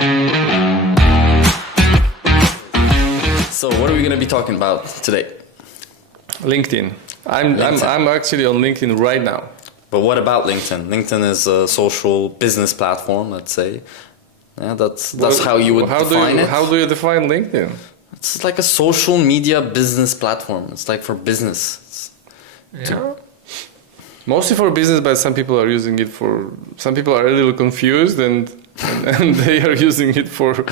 So what are we going to be talking about today? LinkedIn. I'm actually on LinkedIn right now. But what about LinkedIn? LinkedIn is a social business platform, let's say. Yeah, that's how you would define it. How do you define LinkedIn? It's like a social media business platform. It's like for business. Yeah. Mostly for business, but some people are using it for. Some people are a little confused and they are using it for.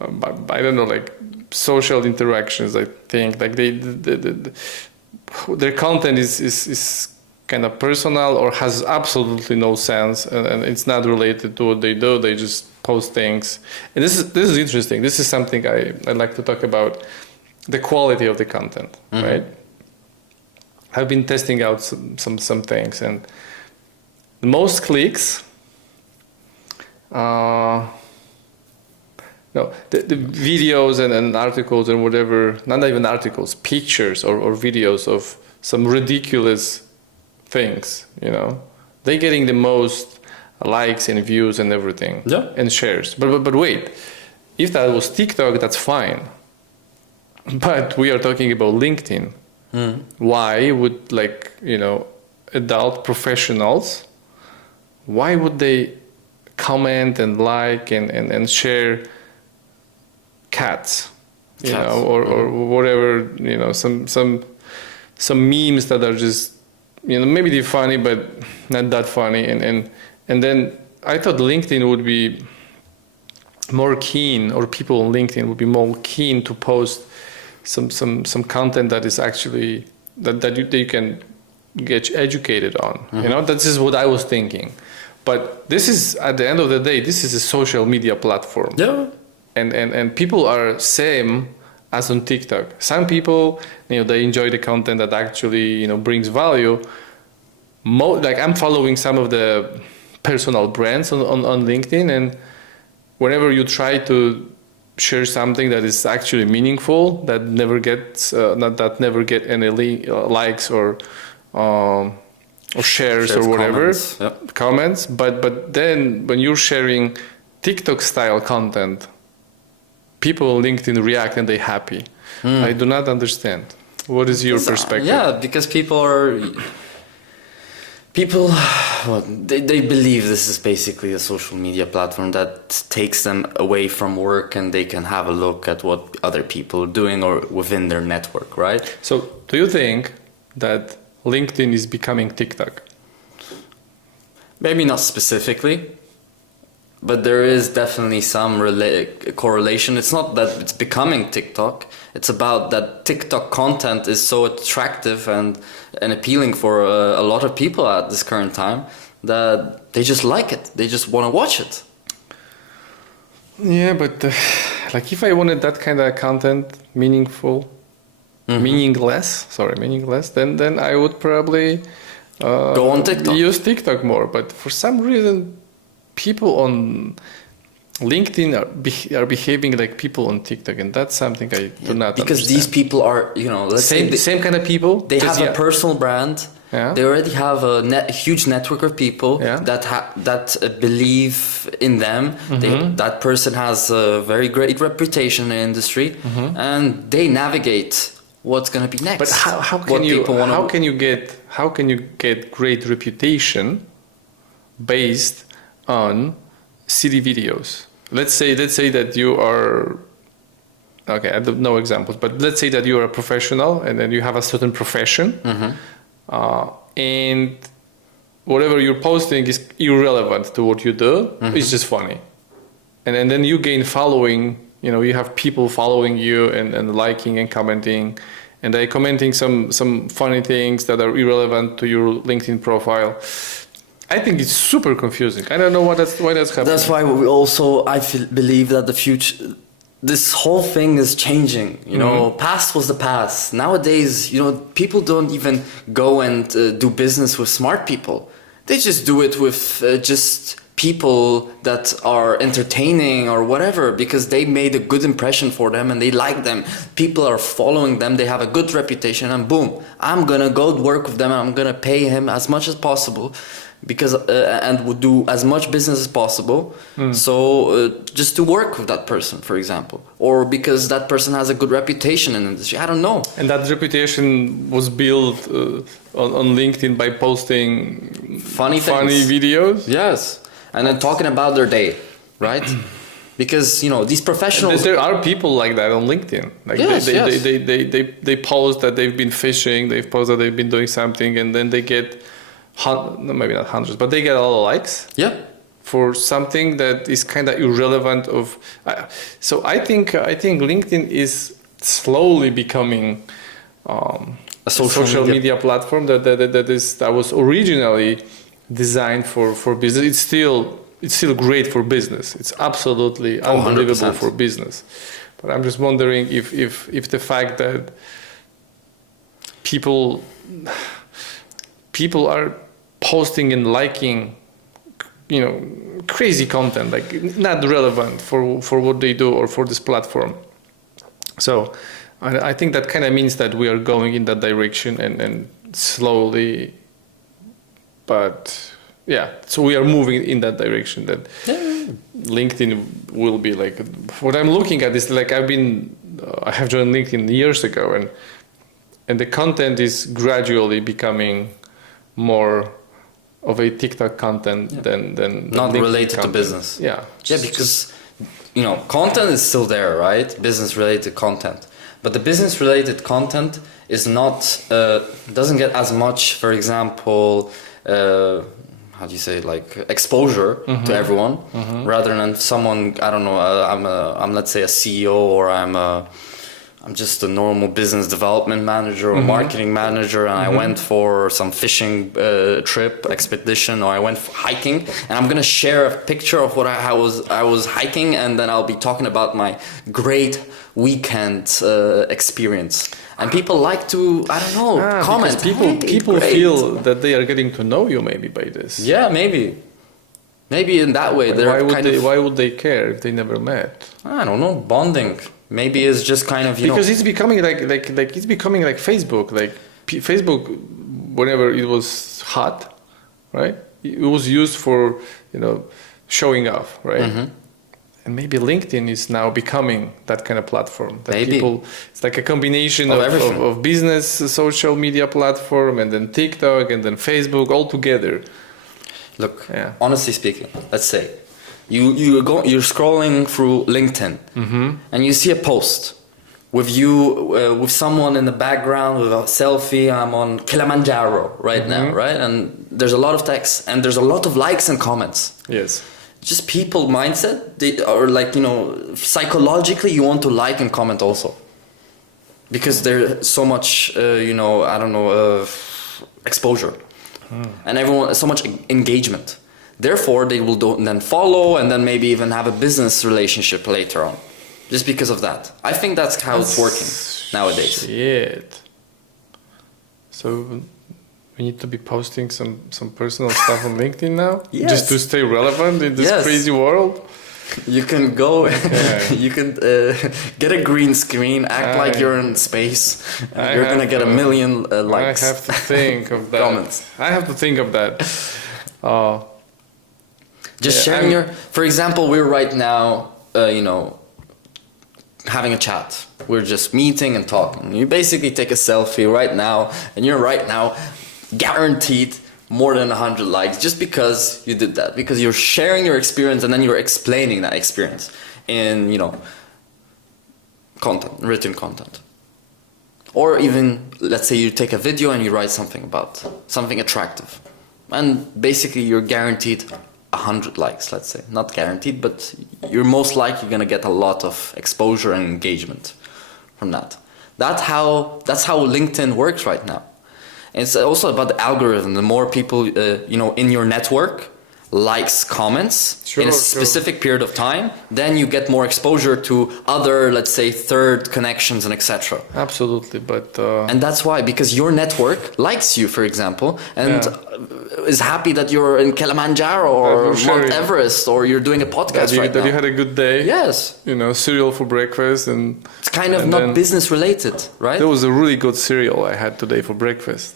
I don't know, like social interactions. I think like their content is kind of personal or has absolutely no sense, and it's not related to what they do. They just post things, and this is interesting. This is something I'd like to talk about, the quality of the content, right? I've been testing out some things, and the most clicks. The videos and articles and whatever, not even articles, pictures or videos of some ridiculous things, they're getting the most likes and views and everything, and shares. But wait, if that was TikTok, that's fine. But we are talking about LinkedIn. Why would adult professionals, why would they comment and like and share cats, or whatever, some memes that are just, maybe they're funny, but not that funny. And then I thought LinkedIn would be more keen, or people on LinkedIn would be more keen to post some content that is actually, that you can get educated on. That is what I was thinking. But this is, at the end of the day, this is a social media platform. Yeah. And people are same as on TikTok. Some people, they enjoy the content that actually, brings value. Like I'm following some of the personal brands on LinkedIn, and whenever you try to share something that is actually meaningful, that never gets any likes or shares or whatever, comments. But then when you're sharing TikTok style content, people on LinkedIn react and they're happy. I do not understand. What is your perspective? Yeah, because they believe this is basically a social media platform that takes them away from work, and they can have a look at what other people are doing or within their network, right? So do you think that LinkedIn is becoming TikTok? Maybe not specifically, but there is definitely some correlation. It's not that it's becoming TikTok. It's about that TikTok content is so attractive and appealing for a lot of people at this current time that they just like it. They just want to watch it. Yeah, but if I wanted that kind of content, meaningless, then I would probably go on TikTok. Use TikTok more. But for some reason, people on LinkedIn are behaving like people on TikTok, and that's something I do not because understand. These people are, let's say same kind of people. They have a personal brand. Yeah. They already have a huge network of people that believe in them. That person has a very great reputation in the industry, and they navigate what's going to be next. But how can you get great reputation based on city videos? Let's say that you are, okay, I don't know examples, but let's say that you are a professional and then you have a certain profession, and whatever you're posting is irrelevant to what you do. It's just funny, and then you gain following. You have people following you and liking and commenting, and they're commenting some funny things that are irrelevant to your LinkedIn profile. I think it's super confusing. I don't know why that's happening. That's why I believe that the future, this whole thing is changing. Past was the past. Nowadays, people don't even go and do business with smart people. They just do it with just people that are entertaining or whatever, because they made a good impression for them and they like them. People are following them. They have a good reputation, and boom, I'm gonna go work with them. I'm gonna pay him as much as possible, because and would do as much business as possible. So just to work with that person, for example, or because that person has a good reputation in the industry. I don't know. And that reputation was built on LinkedIn by posting Funny videos. Yes, and then talking about their day, right? Because these professionals. There are people like that on LinkedIn. Like Yes, they post that they've been fishing, they've posted that they've been doing something, and then they get maybe not hundreds, but they get a lot of likes. Yeah. For something that is kind of irrelevant. So I think LinkedIn is slowly becoming a social media platform that was originally designed for business. It's still great for business. It's absolutely unbelievable 100%. for business. But I'm just wondering if the fact that people are posting and liking, crazy content, like not relevant for what they do or for this platform. So I think that kind of means that we are going in that direction and slowly, but yeah, so we are moving in that direction that LinkedIn will be like, what I'm looking at is like, I have joined LinkedIn years ago, and the content is gradually becoming more of a TikTok content than not LinkedIn related content. to business. Yeah. Because content is still there, right? Business related content. But the business related content is not doesn't get as much, for example, how do you say, like exposure to everyone, rather than someone, I don't know, I'm let's say a CEO, or I'm just a normal business development manager or marketing manager, and I went for some fishing trip expedition, or I went hiking, and I'm gonna share a picture of what I was hiking, and then I'll be talking about my great weekend experience. And people like to, I don't know, comment. People Great. feel that they are getting to know you maybe by this. Yeah, maybe in that way. Why would they care if they never met? I don't know, bonding. Maybe it's just kind of because it's becoming like it's becoming like Facebook. Like Facebook, whenever it was hot, right? It was used for showing off, right? And maybe LinkedIn is now becoming that kind of platform. That Maybe. It's like a combination Of of business social media platform, and then TikTok, and then Facebook all together. Look, Yeah. honestly speaking, let's say you're scrolling through LinkedIn and you see a post with you with someone in the background with a selfie. I'm on Kilimanjaro right now, right? And there's a lot of text and there's a lot of likes and comments. Yes. Just people mindset, they are like, psychologically you want to like and comment also, because there's so much exposure and everyone, so much engagement. Therefore they will then follow, and then maybe even have a business relationship later on, just because of that. I think that's how it's working nowadays. Shit. So we need to be posting some personal stuff on LinkedIn now, Yes. just to stay relevant in this Yes. crazy world. You can go, Okay. you can get a green screen, act like you're in space, and you're gonna get a million likes. I have to think of that. Comments. I have to think of that. Just Yeah, sharing for example, we're right now, having a chat. We're just meeting and talking. You basically take a selfie right now, and you're right now guaranteed more than 100 likes, just because you did that, because you're sharing your experience and then you're explaining that experience in, written content. Or even, let's say you take a video and you write something about something attractive, and basically you're guaranteed 100 likes, let's say. Not guaranteed, but you're most likely gonna get a lot of exposure and engagement from that. That's how LinkedIn works right now. And it's also about the algorithm. The more people, in your network likes, comments in a specific period of time, then you get more exposure to other, let's say, third connections and etc. Absolutely, but And that's why, because your network likes you, for example, and is happy that you're in Kilimanjaro or Mount Everest, or you're doing a podcast that you had a good day. Yes. Cereal for breakfast, and It's kind of not business related, right? there was a really good cereal I had today for breakfast.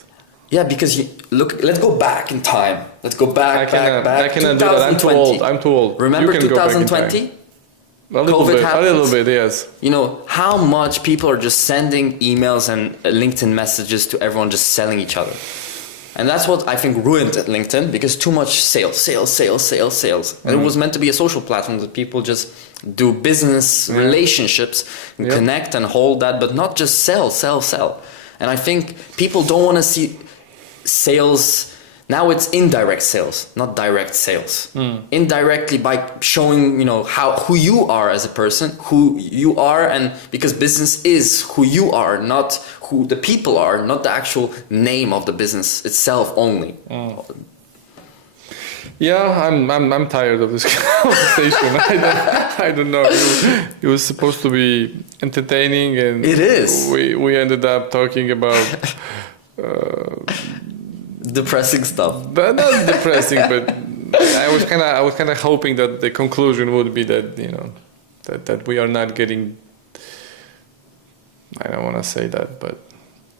Yeah, because look, let's go back in time. Let's go back, back. I cannot do that. I'm too old. I'm too old. Remember You can go back in 2020? time. A little COVID bit. happened. A little bit. Yes. You know, how much people are just sending emails and LinkedIn messages to everyone, just selling each other. And that's what I think ruined LinkedIn, because too much sales. And it was meant to be a social platform that people just do business relationships, and connect and hold that, but not just sell. And I think people don't want to see sales. Now it's indirect sales, not direct sales. Indirectly, by showing, you know, who you are as a person, who you are, and because business is who you are, not who the people are, not the actual name of the business itself only. Yeah, I'm tired of this conversation. I don't know. It was supposed to be entertaining, and it is. We ended up talking about depressing stuff. But not depressing, but I was kind of hoping that the conclusion would be that, you know, that we are not getting. I don't want to say that, but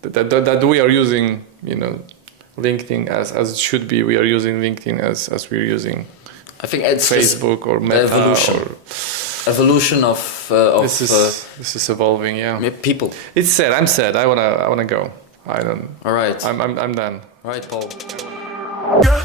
that we are using, you know, LinkedIn as it should be. We are using LinkedIn as we're using. I think it's Facebook or Meta. Evolution of this is evolving. Yeah. People. It's sad. I'm sad. I wanna go. I don't. All right. I'm done. All right, Paul. Yeah.